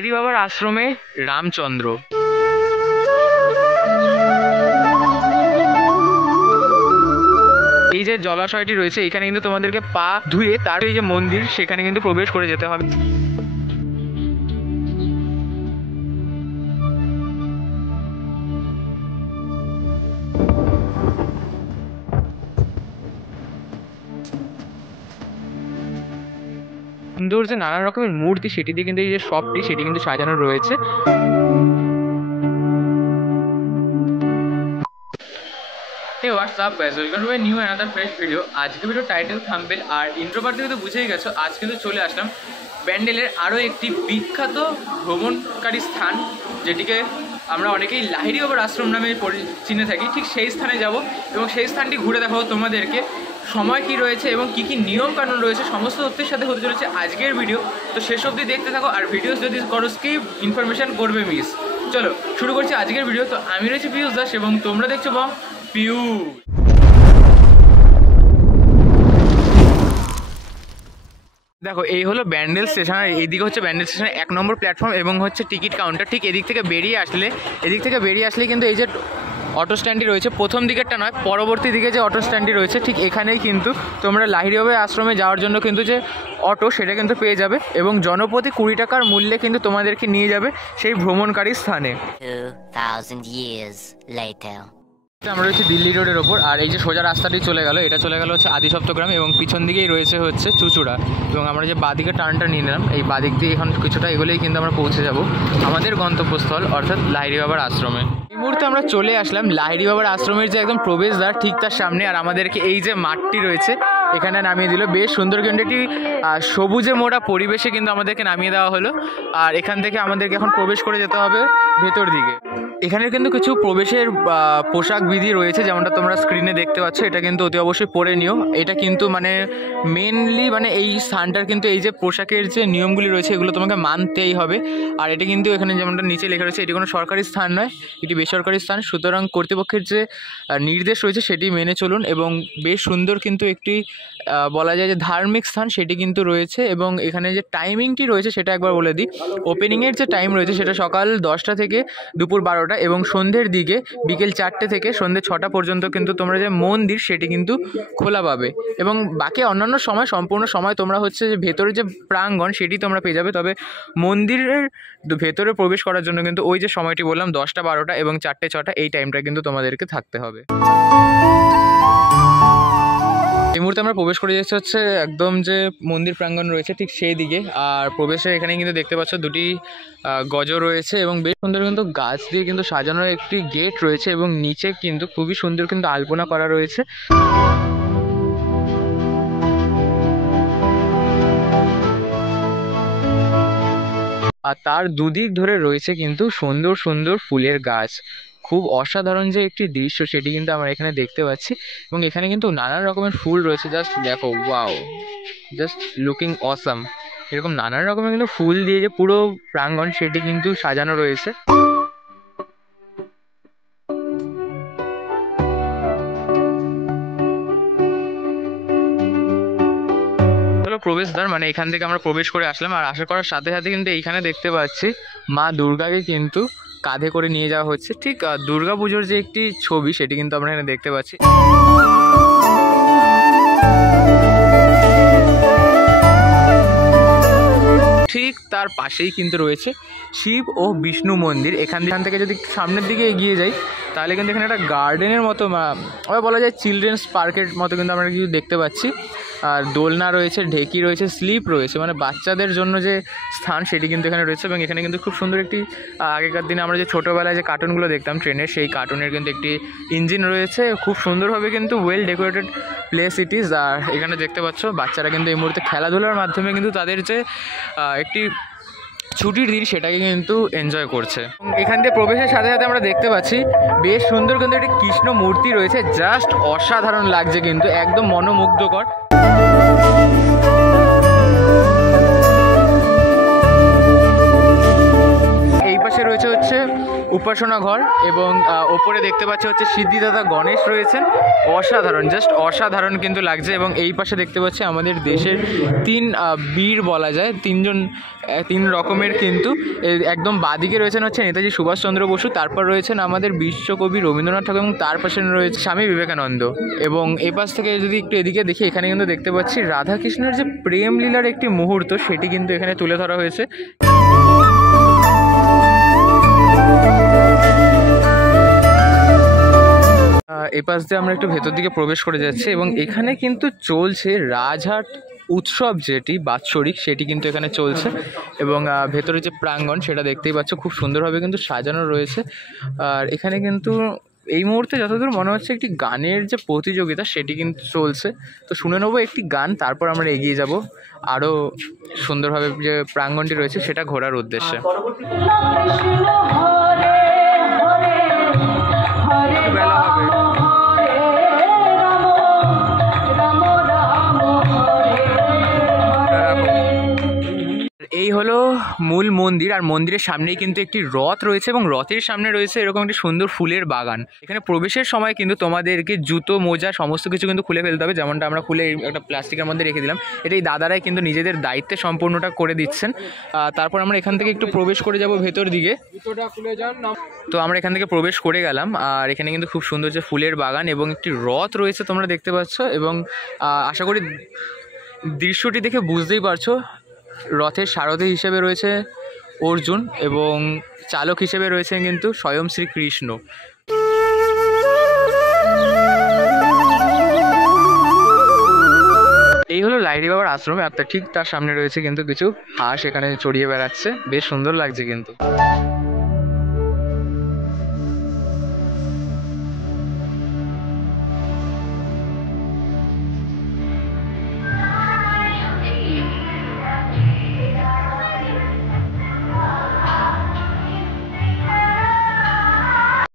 লাহিড়ী বাবার আশ্রমে রামচন্দ্র। এই যে জলাশয়টি রয়েছে এখানে কিন্তু তোমাদেরকে পা ধুয়ে তার এই যে মন্দির সেখানে কিন্তু প্রবেশ করে যেতে হবে। সুন্দর যে নানা রকমের মূর্তি সেটি দিয়ে কিন্তু এই যে শপটি সেটি কিন্তু সাজানো রয়েছে। Hey, what's up guys? Welcome to a new another fresh video. আজকে ভিডিও টাইটেল থাম্বনেল আর ইন্ট্রো পার্ট থেকে তো বুঝেই গেছো, আজ কিন্তু চলে আসলাম ব্যান্ডেলের আরও একটি বিখ্যাত ভ্রমণকারী স্থান, যেটিকে আমরা অনেকেই লাহিড়ী বাবার আশ্রম নামে চিনে থাকি। ঠিক সেই স্থানে যাব এবং সেই স্থানটি ঘুরে দেখাবো তোমাদেরকে। সময় কি রয়েছে এবং কি কি নিয়ম কানুন রয়েছে সমস্ত তথ্যের সাথে হতে চলেছে আজকের ভিডিও। তো শেষ অবধি দেখতে থাকো, আর ভিডিও যদি করো স্কিপ ইনফরমেশান করবে মিস। চলো শুরু করছি আজকের ভিডিও। তো আমি রয়েছি পিয়ুষ দাস এবং তোমরা দেখছো বং পিয়ুষ। দেখো এই হলো ব্যান্ডেল স্টেশন, আর এইদিকে হচ্ছে ব্যান্ডেল স্টেশনের 1 নম্বর প্ল্যাটফর্ম এবং হচ্ছে টিকিট কাউন্টার। ঠিক এদিক থেকে বেরিয়ে আসলে কিন্তু এই যে অটো স্ট্যান্ডটি রয়েছে, প্রথম দিকেরটা নয় পরবর্তী দিকে যে অটো স্ট্যান্ডটি রয়েছে ঠিক এখানেই কিন্তু তোমরা লাহিড়ী বাবার আশ্রমে যাওয়ার জন্য কিন্তু যে অটো সেটা কিন্তু পেয়ে যাবে এবং জনপ্রতি 20 টাকার মূল্যে কিন্তু তোমাদেরকে নিয়ে যাবে সেই ভ্রমণকারী স্থানে। 2000 years later. আমরা রয়েছি দিল্লি রোডের ওপর, আর এই যে সোজা রাস্তাটি চলে গেল এটা চলে গেল হচ্ছে আদিসপ্তগ্রাম এবং পিছন দিকেই রয়েছে হচ্ছে চুচুড়া। এবং আমরা যে বাঁদিকে টার্নটা নিয়ে নিলাম এই বাঁদিক দিয়ে এখন কিছুটা এগোলেই কিন্তু আমরা পৌঁছে যাব আমাদের গন্তব্যস্থল অর্থাৎ লাহিড়ী বাবার আশ্রমে। এই মুহূর্তে আমরা চলে আসলাম লাহিড়ী বাবার আশ্রমের যে একদম প্রবেশদ্বার ঠিক তার সামনে, আর আমাদেরকে এই যে মাঠটি রয়েছে এখানে নামিয়ে দিল। বেশ সুন্দর কিন্তু একটি সবুজে মোড়া পরিবেশে কিন্তু আমাদেরকে নামিয়ে দেওয়া হলো, আর এখান থেকে আমাদেরকে এখন প্রবেশ করে যেতে হবে ভেতর দিকে। এখানে কিন্তু কিছু প্রবেশের পোশাক বিধি রয়েছে, যেমনটা তোমরা স্ক্রিনে দেখতে পাচ্ছ। এটা কিন্তু অতি অবশ্যই পরে নিও। এটা কিন্তু মানে মেনলি মানে এই স্থানটার কিন্তু এই যে পোশাকের যে নিয়মগুলি রয়েছে এগুলো তোমাকে মানতেই হবে। আর এটা কিন্তু এখানে যেমনটা নিচে লেখা রয়েছে এটি কোনো সরকারি স্থান নয়, এটি বেসরকারি স্থান। সুতরাং কর্তৃপক্ষের যে নির্দেশ রয়েছে সেটি মেনে চলুন। এবং বেশ সুন্দর কিন্তু একটি বলা যায় যে ধার্মিক স্থান সেটি কিন্তু রয়েছে। এবং এখানে যে টাইমিংটি রয়েছে সেটা একবার বলে দিই। ওপেনিংয়ের যে টাইম রয়েছে সেটা সকাল 10টা থেকে দুপুর 12টা এবং সন্ধ্যের দিকে বিকেল 4টে থেকে সন্ধ্যে 6টা পর্যন্ত কিন্তু তোমরা যে মন্দির সেটি কিন্তু খোলা পাবে। এবং বাকি অন্যান্য সময় সম্পূর্ণ সময় তোমরা হচ্ছে যে ভেতরে যে প্রাঙ্গণ সেটি তোমরা পেয়ে যাবে। তবে মন্দিরের ভেতরে প্রবেশ করার জন্য কিন্তু ওই যে সময়টি বললাম 10টা 12টা এবং 4টে 6টা এই টাইমটা কিন্তু তোমাদেরকে থাকতে হবে। এই মুহূর্তে আমরা প্রবেশ করে যাচ্ছি হচ্ছে একদম যে মন্দির প্রাঙ্গণ রয়েছে ঠিক সেই দিকে। আর প্রবেশের এখানে কিন্তু দেখতে পাচ্ছ দুটি গজ রয়েছে এবং বেশ সুন্দর কিন্তু গাছ দিয়ে কিন্তু সাজানোর একটি গেট রয়েছে এবং নিচে কিন্তু খুবই সুন্দর কিন্তু আলপনা করা রয়েছে। আর তার দুদিক ধরে রয়েছে কিন্তু সুন্দর সুন্দর ফুলের গাছ। খুব অসাধারণ যে একটি দৃশ্য সেটি কিন্তু আমরা এখানে দেখতে পাচ্ছি। এবং এখানে কিন্তু নানা রকমের ফুল রয়েছে, জাস্ট দেখো, ওয়াও, জাস্ট লুকিং অসাম। এরকম নানা রকমের কিন্তু ফুল দিয়ে যে পুরো প্রাঙ্গণ সেটি কিন্তু সাজানো রয়েছে। প্রবেশদ্বার মানে এখান থেকে আমরা প্রবেশ করে আসলাম, আর আশা করার সাথে সাথে কিন্তু এইখানে দেখতে পাচ্ছি মা দুর্গাকে কিন্তু কাঁধে করে নিয়ে যাওয়া হচ্ছে। ঠিক দুর্গা পুজোর যে একটি ছবি সেটি কিন্তু আমরা এখানে দেখতে পাচ্ছি। ঠিক তার পাশেই কিন্তু রয়েছে শিব ও বিষ্ণু মন্দির। এখান থেকে যদি সামনের দিকে এগিয়ে যাই তাহলে কিন্তু এখানে একটা গার্ডেনের মতো বলা যায় চিলড্রেন্স পার্কের মতো কিন্তু আমরা কিছু দেখতে পাচ্ছি। আর দোলনা রয়েছে, ঢেকি রয়েছে, স্লিপ রয়েছে, মানে বাচ্চাদের জন্য যে স্থান সেটি কিন্তু এখানে রয়েছে। এবং এখানে কিন্তু খুব সুন্দর একটি আগেকার দিনে আমরা যে ছোটোবেলায় যে কার্টুনগুলো দেখতাম ট্রেনের, সেই কার্টুনের কিন্তু একটি ইঞ্জিন রয়েছে। খুব সুন্দরভাবে কিন্তু well decorated place it is. আর এখানে দেখতে পাচ্ছ বাচ্চারা কিন্তু এই মুহূর্তে খেলাধুলার মাধ্যমে কিন্তু তাদের যে একটি ছুটির দিন সেটাকে কিন্তু এনজয় করছে। এখান থেকে প্রবেশের সাথে সাথে আমরা দেখতে পাচ্ছি বেশ সুন্দর কিন্তু একটি কৃষ্ণ মূর্তি রয়েছে, জাস্ট অসাধারণ লাগছে কিন্তু, একদম মনোমুগ্ধকর। এই পাশে রয়েছে হচ্ছে উপাসনা ঘর এবং ওপরে দেখতে পাচ্ছি হচ্ছে সিদ্ধিদাতা গণেশ রয়েছেন। অসাধারণ, জাস্ট অসাধারণ কিন্তু লাগছে। এবং এই পাশে দেখতে পাচ্ছি আমাদের দেশের তিন বীর বলা যায়, তিন রকমের কিন্তু একদম বাদিকে রয়েছেন হচ্ছে নেতাজি সুভাষচন্দ্র বসু, তারপর রয়েছেন আমাদের বিশ্বকবি রবীন্দ্রনাথ ঠাকুর এবং তার পাশে রয়েছে স্বামী বিবেকানন্দ। এবং এপাশ থেকে যদি একটু এদিকে দেখি, এখানে কিন্তু দেখতে পাচ্ছি রাধাকৃষ্ণের যে প্রেম লীলার একটি মুহূর্ত সেটি কিন্তু এখানে তুলে ধরা হয়েছে। এই পাশ দিয়ে আমরা একটু ভেতর দিকে প্রবেশ করে যাচ্ছি এবং এখানে কিন্তু চলছে রাজহাট উৎসব, যেটি বাৎসরিক, সেটি কিন্তু এখানে চলছে। এবং ভেতরে যে প্রাঙ্গণ সেটা দেখতেই পাচ্ছ, খুব সুন্দরভাবে কিন্তু সাজানো রয়েছে। আর এখানে কিন্তু এই মুহূর্তে যতদূর মনে হচ্ছে একটি গানের যে প্রতিযোগিতা সেটি কিন্তু চলছে। তো শুনে নেবো একটি গান, তারপর আমরা এগিয়ে যাব আরও সুন্দরভাবে যে প্রাঙ্গণটি রয়েছে সেটা ঘোরার উদ্দেশ্যে। এই হলো মূল মন্দির, আর মন্দিরের সামনেই কিন্তু একটি রথ রয়েছে এবং রথের সামনে রয়েছে এরকম একটি সুন্দর ফুলের বাগান। এখানে প্রবেশের সময় কিন্তু তোমাদেরকে জুতো, মোজা সমস্ত কিছু কিন্তু খুলে ফেলতে হবে, যেমনটা আমরা খুলে একটা প্লাস্টিকের মধ্যে রেখে দিলাম। এটাই দাদারাই কিন্তু নিজেদের দায়িত্বে সম্পূর্ণটা করে দিচ্ছেন। তারপর আমরা এখান থেকে একটু প্রবেশ করে যাব ভেতর দিকে। তো আমরা এখান থেকে প্রবেশ করে গেলাম, আর এখানে কিন্তু খুব সুন্দর যে ফুলের বাগান এবং একটি রথ রয়েছে তোমরা দেখতে পাচ্ছ। এবং আশা করি দৃশ্যটি দেখে বুঝতেই পারছো, রথের সারথি হিসেবে রয়েছে অর্জুন এবং চালক হিসেবে রয়েছেন কিন্তু স্বয়ং শ্রীকৃষ্ণ। এই হলো লাহিড়ী বাবার আশ্রম, আর ঠিক তার সামনে রয়েছে কিন্তু কিছু হাঁস এখানে চড়িয়ে বেড়াচ্ছে, বেশ সুন্দর লাগছে কিন্তু।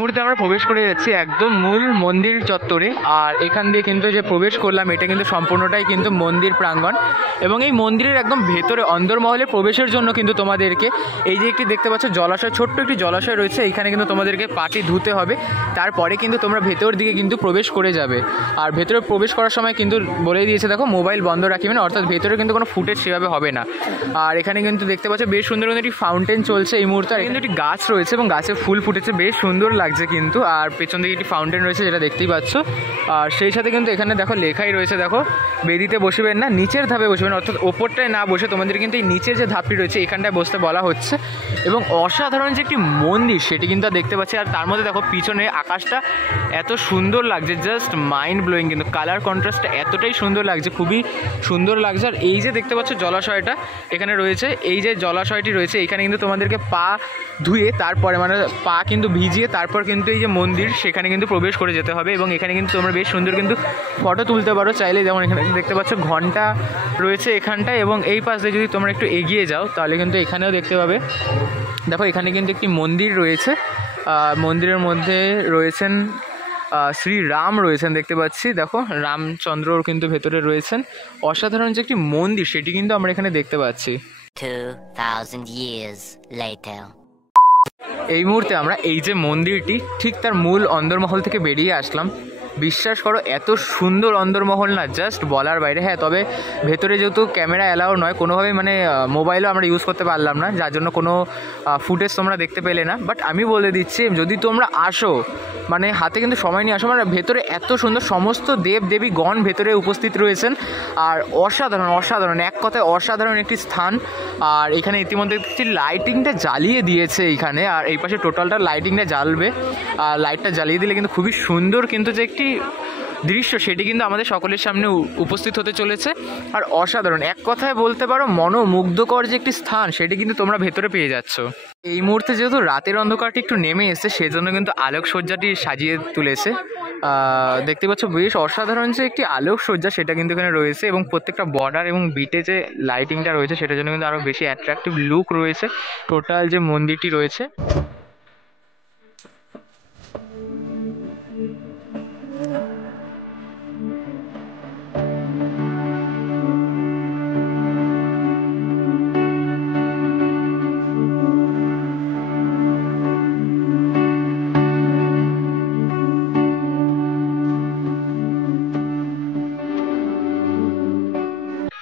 মুহূর্তে আমরা প্রবেশ করে যাচ্ছি একদম মূল মন্দির চত্বরে। আর এখান দিয়ে কিন্তু যে প্রবেশ করলাম এটা কিন্তু সম্পূর্ণটাই কিন্তু মন্দির প্রাঙ্গণ। এবং এই মন্দিরের একদম ভেতরে অন্দরমহলে প্রবেশের জন্য কিন্তু তোমাদেরকে এই যে একটি দেখতে পাচ্ছ জলাশয়, ছোট্ট একটি জলাশয় রয়েছে, এখানে কিন্তু তোমাদেরকে পাটি ধুতে হবে, তারপরে কিন্তু তোমরা ভেতর দিকে কিন্তু প্রবেশ করে যাবে। আর ভেতরে প্রবেশ করার সময় কিন্তু বলে দিয়েছে দেখো, মোবাইল বন্ধ রাখিবে না, অর্থাৎ ভেতরে কিন্তু কোনো ফুটেজ সেভাবে হবে না। আর এখানে কিন্তু দেখতে পাচ্ছ বেশ সুন্দর কিন্তু একটি ফাউন্টেন চলছে এই মুহূর্তে, আর কিন্তু একটি গাছ রয়েছে এবং গাছে ফুল ফুটেছে, বেশ সুন্দর লাগছে কিন্তু। আর পেছন দিকে একটি ফাউন্টেন রয়েছে যেটা দেখতেই পাচ্ছ। আর সেই সাথে কিন্তু এখানে দেখো লেখাই রয়েছে, দেখো বেদিতে বসবেন না, নিচের ধাপে বসবেন, অর্থাৎ ওপরটায় না বসে তোমাদের কিন্তু এই নিচের যে ধাপটি রয়েছে এখানটায় বসতে বলা হচ্ছে। এবং অসাধারণ যে একটি মন্দির সেটি কিন্তু দেখতে পাচ্ছি। আর তার মধ্যে দেখো পিছনে আকাশটা এত সুন্দর লাগছে, জাস্ট মাইন্ড ব্লোয়িং, কিন্তু কালার কন্ট্রাস্টটা এতটাই সুন্দর লাগছে, খুবই সুন্দর লাগছে। আর এই যে দেখতে পাচ্ছ জলাশয়টা এখানে রয়েছে, এই যে জলাশয়টি রয়েছে এখানে কিন্তু তোমাদেরকে পা ধুয়ে তারপরে মানে পা কিন্তু ভিজিয়ে তারপর কিন্তু এই যে মন্দির সেখানে কিন্তু প্রবেশ করে যেতে হবে। এবং এখানে কিন্তু তোমরা বেশ সুন্দর কিন্তু ফটো তুলতে পারো চাইলে, যেমন এখানে দেখতে পাচ্ছ ঘন্টা রয়েছে এখানটায়। এবং এই পাশে যদি তোমরা একটু এগিয়ে যাও তাহলে কিন্তু এখানেও দেখতে পাবে, দেখো এখানে কিন্তু একটি মন্দির রয়েছে। মন্দিরের মধ্যে রয়েছেন শ্রীরাম রয়েছেন দেখতে পাচ্ছি, দেখো রামচন্দ্রর কিন্তু ভেতরে রয়েছেন। অসাধারণ যে একটি মন্দির সেটি কিন্তু আমরা এখানে দেখতে পাচ্ছি। 2000 years later. এই মুহূর্তে আমরা এই যে মন্দিরটি ঠিক তার মূল অন্দরমহল থেকে বেরিয়ে আসলাম। বিশ্বাস করো এত সুন্দর অন্দরমহল না, জাস্ট বলার বাইরে। হ্যাঁ, তবে ভেতরে যেহেতু ক্যামেরা অ্যালাউ নয় কোনোভাবেই, মানে মোবাইলও আমরা ইউজ করতে পারলাম না, যার জন্য কোনো ফুটেজ তোমরা দেখতে পেলে না। বাট আমি বলে দিচ্ছি, যদি তোমরা আসো, মানে হাতে কিন্তু সময় নিয়ে আসো, মানে ভেতরে এত সুন্দর সমস্ত দেব দেবীগণ ভেতরে উপস্থিত রয়েছেন। আর অসাধারণ অসাধারণ, এক কথায় অসাধারণ একটি স্থান। আর এখানে ইতিমধ্যে লাইটিংটা জ্বালিয়ে দিয়েছে এইখানে, আর এই পাশে টোটালটা লাইটিংটা জ্বালবে। আর লাইটটা জ্বালিয়ে দিলে কিন্তু খুবই সুন্দর কিন্তু যে একটি দৃশ্য সেটি কিন্তু আমাদের সকলের সামনে উপস্থিত হতে চলেছে। আর অসাধারণ, এক কথায় বলতে পারো মনোমুগ্ধকর যে একটি স্থান সেটি কিন্তু তোমরা ভেতরে পেয়ে যাচ্ছ। এই মুহূর্তে যেহেতু রাতের অন্ধকারটি একটু নেমে এসেছে সেজন্য কিন্তু আলোকসজ্জাটি সাজিয়ে তুলেছে। দেখতে পাচ্ছ বেশ অসাধারণ যে একটি আলোকসজ্জা সেটা কিন্তু এখানে রয়েছে। এবং প্রত্যেকটা বর্ডার এবং বিটে যে লাইটিংটা রয়েছে সেটার জন্য কিন্তু আরও বেশি অ্যাট্রাকটিভ লুক রয়েছে টোটাল যে মন্দিরটি রয়েছে।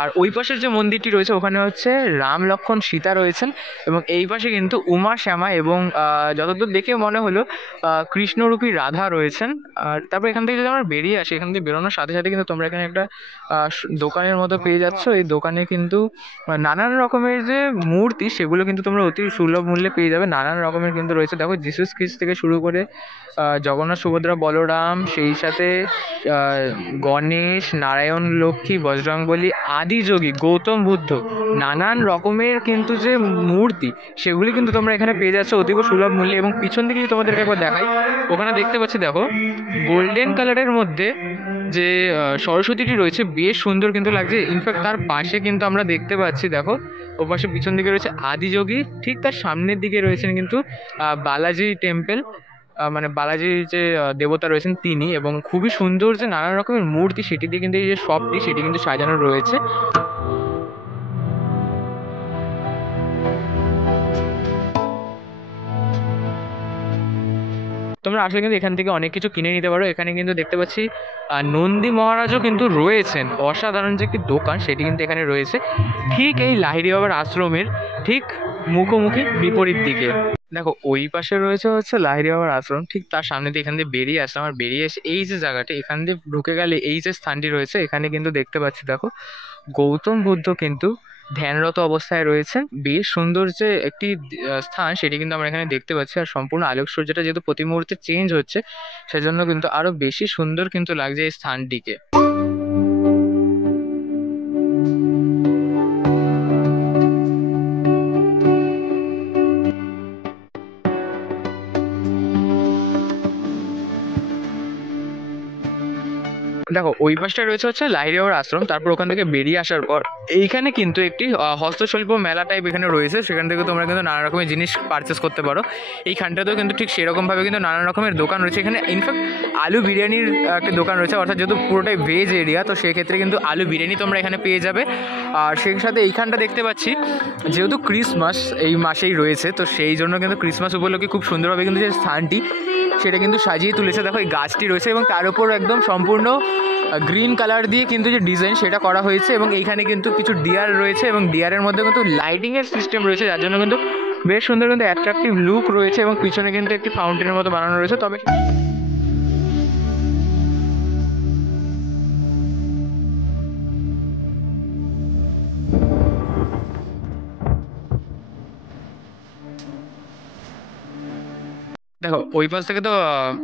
আর ওই পাশের যে মন্দিরটি রয়েছে ওখানে হচ্ছে রাম লক্ষ্মণ সীতা রয়েছেন, এবং এই পাশে কিন্তু উমা শ্যামা এবং যতদূর দেখে মনে হলো কৃষ্ণরূপী রাধা রয়েছেন। আর তারপর এখান থেকে যদি আমরা বেরিয়ে আসি, এখান থেকে বেরোনোর সাথে সাথে কিন্তু তোমরা এখানে একটা দোকানের মতো পেয়ে যাচ্ছ। এই দোকানে কিন্তু নানান রকমের যে মূর্তি সেগুলো কিন্তু তোমরা অতি সুলভ মূল্যে পেয়ে যাবে। নানান রকমের কিন্তু রয়েছে, দেখো জিসাস খ্রিস্ট থেকে শুরু করে জগন্নাথ সুভদ্রা বলরাম, সেই সাথে গণেশ, নারায়ণ লক্ষ্মী, বজরংবলী, আদিযোগী, গৌতম বুদ্ধ, নানান রকমের কিন্তু যে মূর্তি সেগুলি কিন্তু তোমরা এখানে পেয়ে যাচ্ছ অতীব সুলভ মূল্যে। এবং পিছন দিকে যদি তোমাদেরকে একবার দেখাই, ওখানে দেখতে পাচ্ছি দেখো গোল্ডেন কালারের মধ্যে যে সরস্বতীটি রয়েছে বেশ সুন্দর কিন্তু লাগছে। ইনফ্যাক্ট তার পাশে কিন্তু আমরা দেখতে পাচ্ছি দেখো ও পাশে পিছন দিকে রয়েছে আদিযোগী, ঠিক তার সামনের দিকে রয়েছেন কিন্তু বালাজি টেম্পল, মানে বালাজির যে দেবতা রয়েছেন তিনি, এবং খুবই সুন্দর যে নানান রকমের মূর্তি সেটি দিয়ে কিন্তু এই যে শপটি সেটি কিন্তু সাজানো রয়েছে। তোমরা আসলে কিন্তু এখান থেকে অনেক কিছু কিনে নিতে পারো। এখানে কিন্তু দেখতে পাচ্ছি নন্দী মহারাজও কিন্তু রয়েছেন, অসাধারণ যে একটি দোকান সেটি কিন্তু এখানে রয়েছে ঠিক এই লাহিড়ী বাবার আশ্রমের ঠিক মুখোমুখি বিপরীত দিকে। দেখো ওই পাশে রয়েছে হচ্ছে লাহিড়ী বাবার আশ্রম, ঠিক তার সামনে দিয়ে এখান দিয়ে বেরিয়ে আসলাম। আর বেরিয়ে এসে এই যে জায়গাটি এখান দিয়ে ঢুকে গেলে এই যে স্থানটি রয়েছে এখানে কিন্তু দেখতে পাচ্ছি দেখো গৌতম বুদ্ধ কিন্তু ধ্যানরত অবস্থায় রয়েছেন। বেশ সুন্দর যে একটি স্থান সেটি কিন্তু আমরা এখানে দেখতে পাচ্ছি। আর সম্পূর্ণ আলোকসজ্জাটা যেহেতু প্রতি মুহূর্তে চেঞ্জ হচ্ছে সেজন্য কিন্তু আরো বেশি সুন্দর কিন্তু লাগছে এই স্থানটিকে। দেখো ওই পাশটা রয়েছে হচ্ছে লাহিড়ী বাবার আশ্রম, তারপর ওখান থেকে বেরিয়ে আসার পর এইখানে কিন্তু একটি হস্তশিল্প মেলা টাইপ এখানে রয়েছে, সেখান থেকে তোমরা কিন্তু নানা রকমের জিনিস পারচেস করতে পারো। এইখানটাতেও কিন্তু ঠিক সেরকমভাবে কিন্তু নানা রকমের দোকান রয়েছে। এখানে ইনফ্যাক্ট আলু বিরিয়ানির একটা দোকান রয়েছে, অর্থাৎ যেহেতু পুরোটাই ভেজ এরিয়া তো সেক্ষেত্রে কিন্তু আলু বিরিয়ানি তোমরা এখানে পেয়ে যাবে। আর সেই সাথে এইখানটা দেখতে পাচ্ছি যেহেতু ক্রিসমাস এই মাসেই রয়েছে তো সেই জন্য কিন্তু ক্রিসমাস উপলক্ষে খুব সুন্দরভাবে কিন্তু যে স্থানটি সেটা কিন্তু সাজিয়ে তুলেছে। দেখো এই গাছটি রয়েছে এবং তার উপর একদম সম্পূর্ণ গ্রিন কালার দিয়ে কিন্তু যে ডিজাইন সেটা করা হয়েছে, এবং এইখানে কিন্তু কিছু ডিয়ার রয়েছে এবং ডিয়ারের মধ্যে কিন্তু লাইটিংয়ের সিস্টেম রয়েছে যার জন্য কিন্তু বেশ সুন্দর কিন্তু অ্যাট্রাকটিভ লুক রয়েছে, এবং পিছনে কিন্তু একটি ফাউন্টেনের মতো বানানো রয়েছে। তবে দেখো ওই পাশ থেকে তো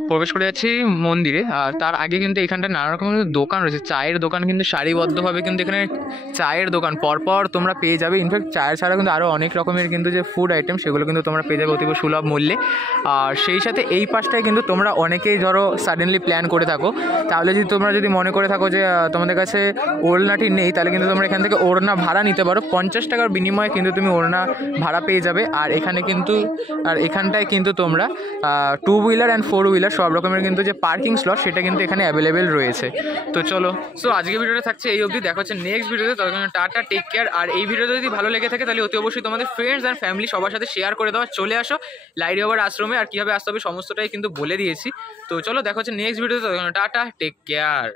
প্রবেশ করে যাচ্ছি মন্দিরে, আর তার আগে কিন্তু এখানটা নানা রকমের দোকান রয়েছে, চায়ের দোকান কিন্তু সারিবদ্ধভাবে কিন্তু এখানে চায়ের দোকান পরপর তোমরা পেয়ে যাবে। ইনফ্যাক্ট চায়ের ছাড়া কিন্তু আরও অনেক রকমের কিন্তু যে ফুড আইটেম সেগুলো কিন্তু তোমরা পেয়ে যাবে অতীব সুলভ মূল্যে। আর সেই সাথে এই পাশটায় কিন্তু তোমরা অনেকেই ধরো সাডেনলি প্ল্যান করে থাকো, তাহলে যদি তোমরা যদি মনে করে থাকো যে তোমাদের কাছে ওড়নাটি নেই তাহলে কিন্তু তোমরা এখান থেকে ওড়না ভাড়া নিতে পারো। 50 টাকার বিনিময়ে কিন্তু তুমি ওড়না ভাড়া পেয়ে যাবে। আর এখানে কিন্তু এখানটায় কিন্তু তোমরা 2 হুইলার অ্যান্ড 4 হুইলার সব রকমের কিন্তু যে পার্কিং স্লট সেটা কিন্তু এখানে অ্যাভেলেবেল রয়েছে। তো চলো, সো আজকে ভিডিওটা থাকছে এই অবধি, দেখা হচ্ছে নেক্সট ভিডিওতে। তখন টাটা, টেক কেয়ার। আর এই ভিডিওটা যদি ভালো লেগে থাকে তাহলে অতি অবশ্যই তোমাদের ফ্রেন্ডস অ্যান্ড ফ্যামিলি সবার সাথে শেয়ার করে দেওয়া। চলে আসো লাহিড়ী বাবার আশ্রমে, আর কীভাবে আসতে হবে সমস্তটাই কিন্তু বলে দিয়েছি। তো চলো দেখা হচ্ছে নেক্সট ভিডিওতে, তখন টাটা, টেক কেয়ার।